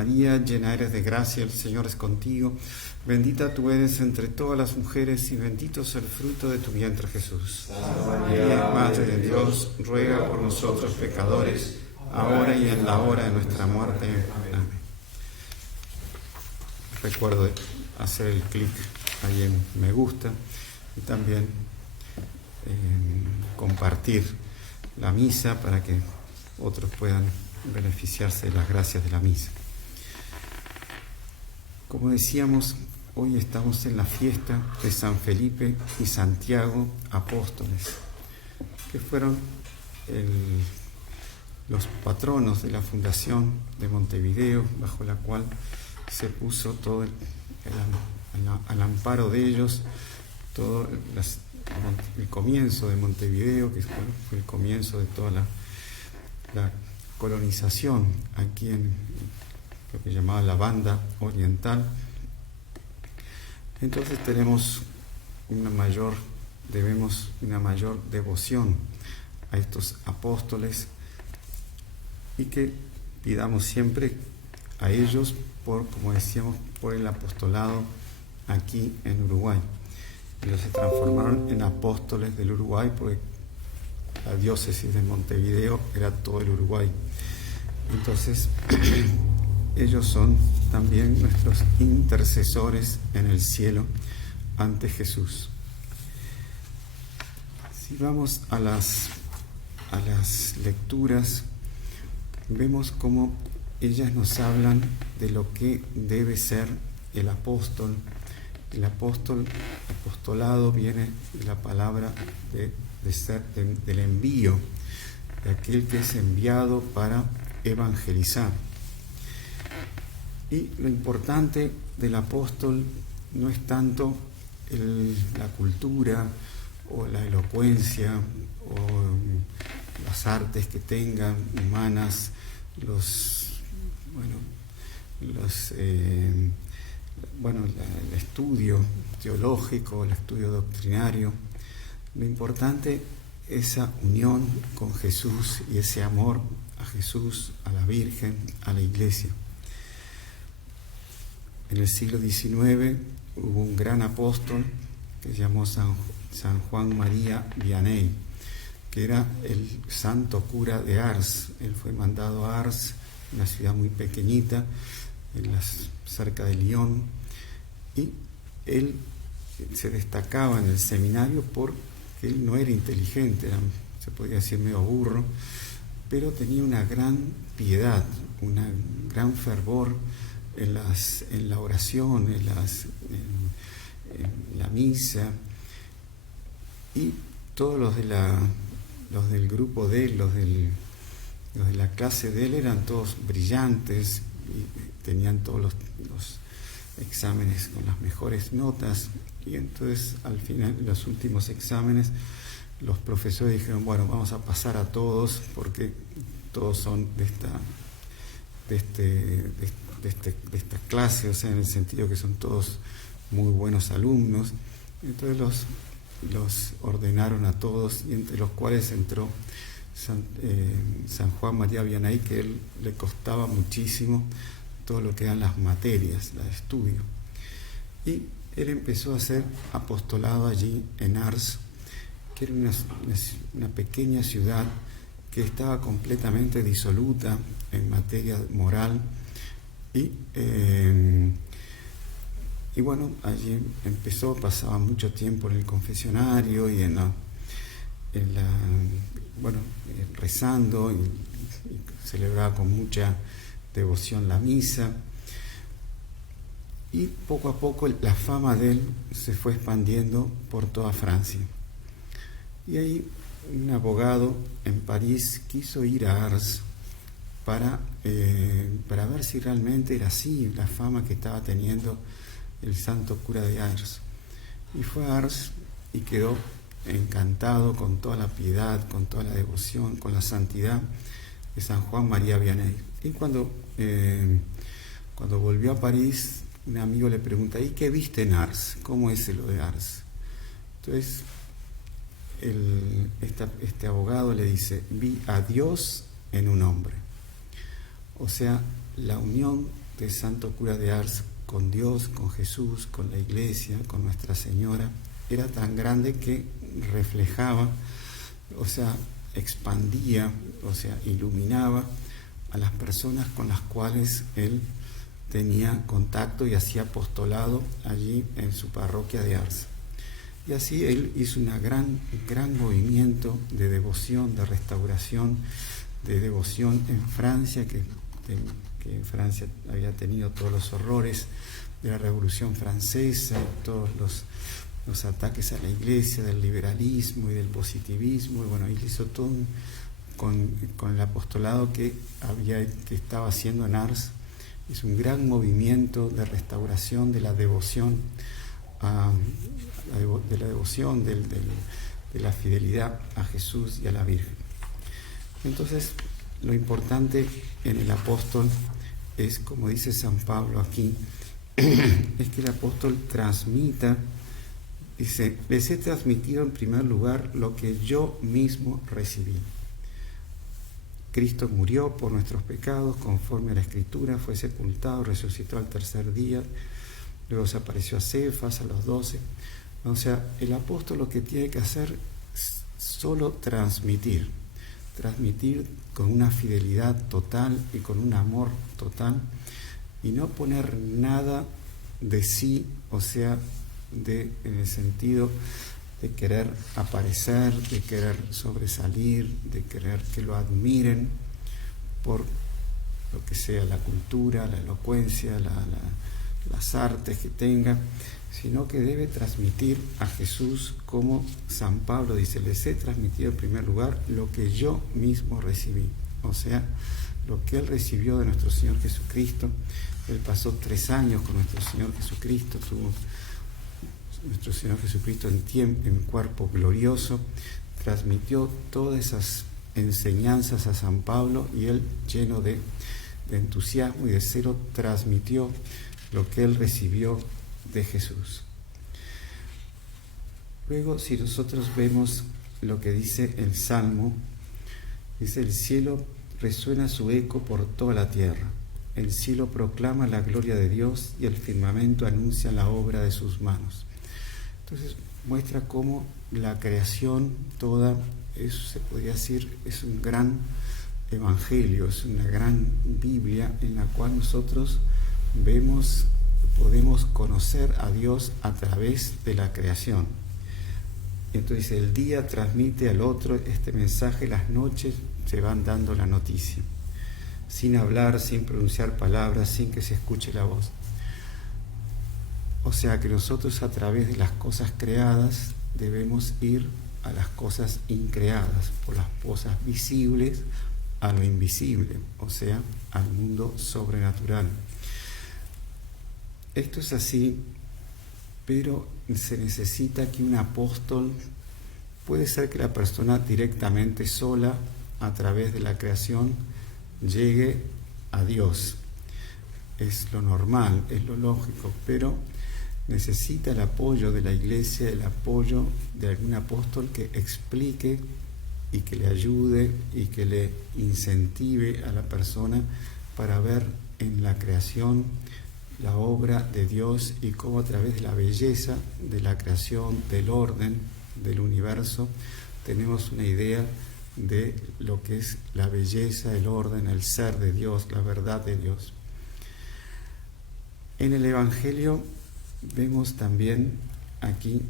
María, llena eres de gracia, el Señor es contigo. Bendita tú eres entre todas las mujeres y bendito es el fruto de tu vientre, Jesús. Santa María, Madre de Dios, ruega por nosotros pecadores, ahora y en la hora de nuestra muerte. Amén. Recuerdo hacer el clic ahí en me gusta y también compartir la misa para que otros puedan beneficiarse de las gracias de la misa. Como decíamos, hoy estamos en la fiesta de San Felipe y Santiago, apóstoles, que fueron los patronos de la fundación de Montevideo, bajo la cual se puso todo al amparo de ellos, todo el comienzo de Montevideo, que fue el comienzo de toda la colonización aquí en lo que llamaba la Banda Oriental. Entonces debemos una mayor devoción a estos apóstoles y que pidamos siempre a ellos como decíamos, por el apostolado aquí en Uruguay. Ellos se transformaron en apóstoles del Uruguay porque la diócesis de Montevideo era todo el Uruguay. Entonces, ellos son también nuestros intercesores en el cielo ante Jesús. Si vamos a las lecturas, vemos cómo ellas nos hablan de lo que debe ser el apóstol. El apostolado viene de la palabra del envío, de aquel que es enviado para evangelizar. Y lo importante del apóstol no es tanto la cultura o la elocuencia o las artes que tengan humanas, el estudio teológico, el estudio doctrinario. Lo importante es esa unión con Jesús y ese amor a Jesús, a la Virgen, a la Iglesia. En el siglo XIX hubo un gran apóstol que se llamó San Juan María Vianney, que era el santo cura de Ars. Él fue mandado a Ars, una ciudad muy pequeñita, cerca de Lyon, y él se destacaba en el seminario porque él no era inteligente, se podía decir medio burro, pero tenía una gran piedad, un gran fervor en la oración, en la misa, y todos los del grupo de él, los de la clase de él eran todos brillantes y tenían todos los exámenes con las mejores notas. Y entonces al final, en los últimos exámenes, los profesores dijeron: bueno, vamos a pasar a todos porque todos son de esta clase, o sea, en el sentido que son todos muy buenos alumnos. Entonces los ordenaron a todos, y entre los cuales entró San Juan María Vianney, que él le costaba muchísimo todo lo que eran las materias, el estudio. Y él empezó a hacer apostolado allí en Ars, que era una pequeña ciudad que estaba completamente disoluta en materia moral. Y bueno, allí pasaba mucho tiempo en el confesionario y rezando, y celebraba con mucha devoción la misa. Y poco a poco la fama de él se fue expandiendo por toda Francia. Y ahí un abogado en París quiso ir a Ars para ver si realmente era así la fama que estaba teniendo el santo cura de Ars. Y fue a Ars y quedó encantado con toda la piedad, con toda la devoción, con la santidad de San Juan María Vianney. Y cuando volvió a París, un amigo le pregunta: ¿y qué viste en Ars? ¿Cómo es lo de Ars? Entonces este abogado le dice: vi a Dios en un hombre. O sea, la unión de santo cura de Ars con Dios, con Jesús, con la Iglesia, con Nuestra Señora, era tan grande que reflejaba, o sea, expandía, o sea, iluminaba a las personas con las cuales él tenía contacto y hacía apostolado allí en su parroquia de Ars. Y así él hizo un gran movimiento de devoción, de restauración, de devoción en Francia, que en Francia había tenido todos los horrores de la Revolución Francesa, todos los ataques a la Iglesia, del liberalismo y del positivismo. Y bueno, él hizo todo con el apostolado que estaba haciendo en Ars. Es un gran movimiento de restauración de la devoción, de la fidelidad a Jesús y a la Virgen. Entonces, lo importante en el apóstol es, como dice San Pablo aquí, es que el apóstol transmita, dice, les he transmitido en primer lugar lo que yo mismo recibí. Cristo murió por nuestros pecados conforme a la Escritura, fue sepultado, resucitó al tercer día, luego se apareció a Cefas, a los 12. O sea, el apóstol lo que tiene que hacer es solo transmitir con una fidelidad total y con un amor total, y no poner nada de sí, o sea, en el sentido de querer aparecer, de querer sobresalir, de querer que lo admiren por lo que sea, la cultura, la elocuencia, las artes que tenga, sino que debe transmitir a Jesús, como San Pablo dice, les he transmitido en primer lugar lo que yo mismo recibí, o sea, lo que él recibió de nuestro Señor Jesucristo. Él pasó 3 años con nuestro Señor Jesucristo, tuvo nuestro Señor Jesucristo en cuerpo glorioso, transmitió todas esas enseñanzas a San Pablo, y él, lleno de entusiasmo y de celo, transmitió lo que él recibió de Jesús. Luego, si nosotros vemos lo que dice el Salmo, dice: el cielo resuena su eco por toda la tierra, el cielo proclama la gloria de Dios y el firmamento anuncia la obra de sus manos. Entonces muestra cómo la creación toda, eso se podría decir, es un gran evangelio, es una gran Biblia en la cual nosotros podemos conocer a Dios a través de la creación. Entonces el día transmite al otro este mensaje, las noches se van dando la noticia, sin hablar, sin pronunciar palabras, sin que se escuche la voz. O sea que nosotros, a través de las cosas creadas, debemos ir a las cosas increadas, por las cosas visibles a lo invisible, o sea, al mundo sobrenatural. Esto es así, pero se necesita que un apóstol, puede ser que la persona directamente sola, a través de la creación, llegue a Dios. Es lo normal, es lo lógico, pero necesita el apoyo de la Iglesia, el apoyo de algún apóstol que explique y que le ayude y que le incentive a la persona para ver en la creación la obra de Dios, y cómo a través de la belleza de la creación, del orden, del universo, tenemos una idea de lo que es la belleza, el orden, el ser de Dios, la verdad de Dios. En el Evangelio vemos también aquí,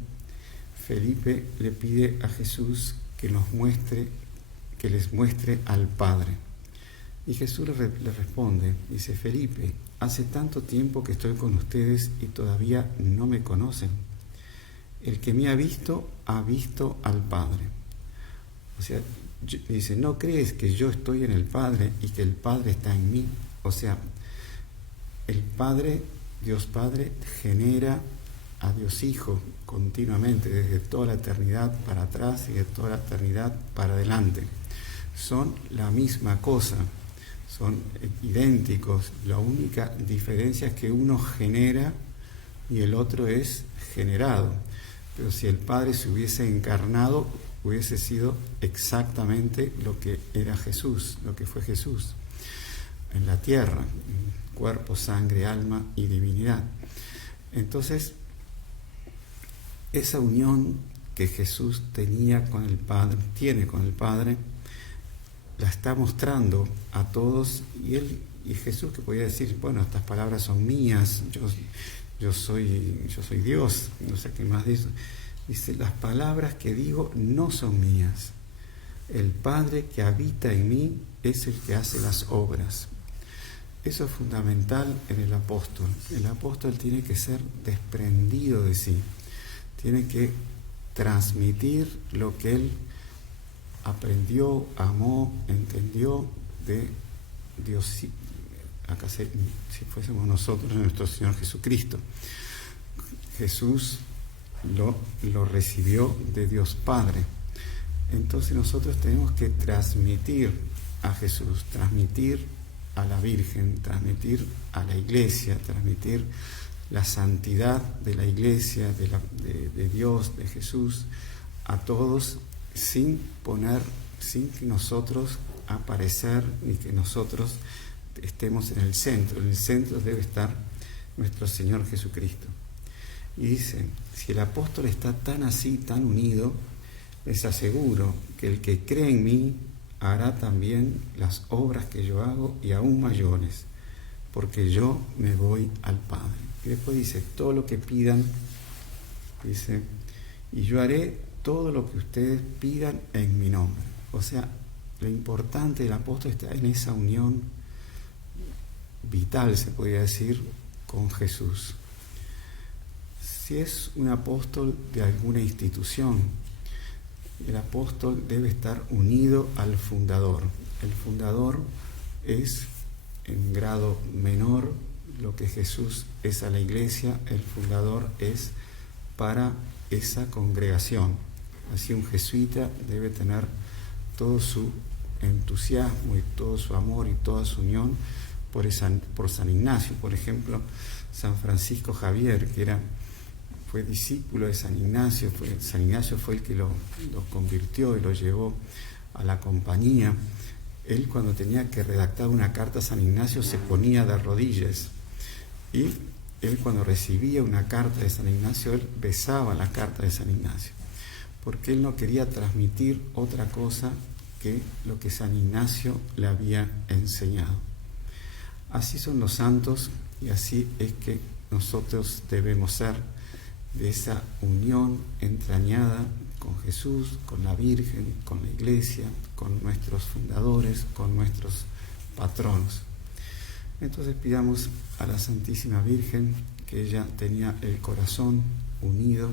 Felipe le pide a Jesús que les muestre al Padre. Y Jesús le responde, dice: Felipe, hace tanto tiempo que estoy con ustedes y todavía no me conocen. El que me ha visto al Padre. O sea, dice: ¿no crees que yo estoy en el Padre y que el Padre está en mí? O sea, el Padre, Dios Padre, genera a Dios Hijo continuamente, desde toda la eternidad para atrás y de toda la eternidad para adelante. Son la misma cosa, son idénticos. La única diferencia es que uno genera y el otro es generado. Pero si el Padre se hubiese encarnado, hubiese sido exactamente lo que era Jesús, lo que fue Jesús. en la tierra, cuerpo, sangre, alma y divinidad. Entonces, esa unión que Jesús tenía con el Padre, tiene con el Padre, la está mostrando a todos, y Jesús, que podía decir, bueno, estas palabras son mías, yo soy Dios, no sé qué más dice. Dice, las palabras que digo no son mías. El Padre que habita en mí es el que hace las obras. Eso es fundamental en el apóstol. El apóstol tiene que ser desprendido de sí. Tiene que transmitir lo que él aprendió, amó, entendió de Dios. Acá si fuésemos nosotros, nuestro Señor Jesucristo. Jesús lo recibió de Dios Padre. Entonces nosotros tenemos que transmitir a Jesús, transmitir a la Virgen, transmitir a la Iglesia, transmitir la santidad de la Iglesia, de Dios, de Jesús, a todos, sin que nosotros aparecer, ni que nosotros estemos en el centro. En el centro debe estar nuestro Señor Jesucristo. Y dice, si el apóstol está tan así, tan unido, les aseguro que el que cree en mí hará también las obras que yo hago y aún mayores, porque yo me voy al Padre. Y después dice, todo lo que pidan, dice, y yo haré todo lo que ustedes pidan en mi nombre. O sea, lo importante del apóstol está en esa unión vital, se podría decir, con Jesús. Si es un apóstol de alguna institución, el apóstol debe estar unido al fundador. El fundador es en grado menor lo que Jesús es a la Iglesia, el fundador es para esa congregación. Así un jesuita debe tener todo su entusiasmo y todo su amor y toda su unión por San Ignacio. Por ejemplo, San Francisco Javier, que fue discípulo de San Ignacio, San Ignacio fue el que lo convirtió y lo llevó a la compañía. Él, cuando tenía que redactar una carta a San Ignacio, se ponía de rodillas, y él, cuando recibía una carta de San Ignacio, él besaba la carta de San Ignacio, porque él no quería transmitir otra cosa que lo que San Ignacio le había enseñado. Así son los santos, y así es que nosotros debemos ser, de esa unión entrañada con Jesús, con la Virgen, con la Iglesia, con nuestros fundadores, con nuestros patronos. Entonces pidamos a la Santísima Virgen, que ella tenía el corazón unido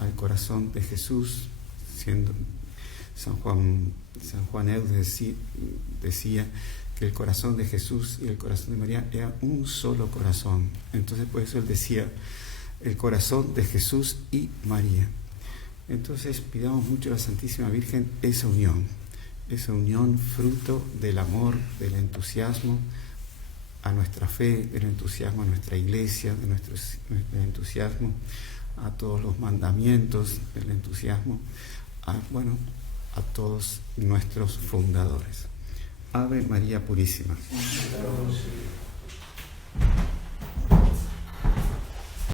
al corazón de Jesús, siendo San Juan Eudes decía que el corazón de Jesús y el corazón de María eran un solo corazón. Entonces por eso él decía el corazón de Jesús y María. Entonces pidamos mucho a la Santísima Virgen esa unión fruto del amor, del entusiasmo a nuestra fe, del entusiasmo a nuestra Iglesia, del entusiasmo a todos los mandamientos, del entusiasmo a todos nuestros fundadores. Ave María Purísima.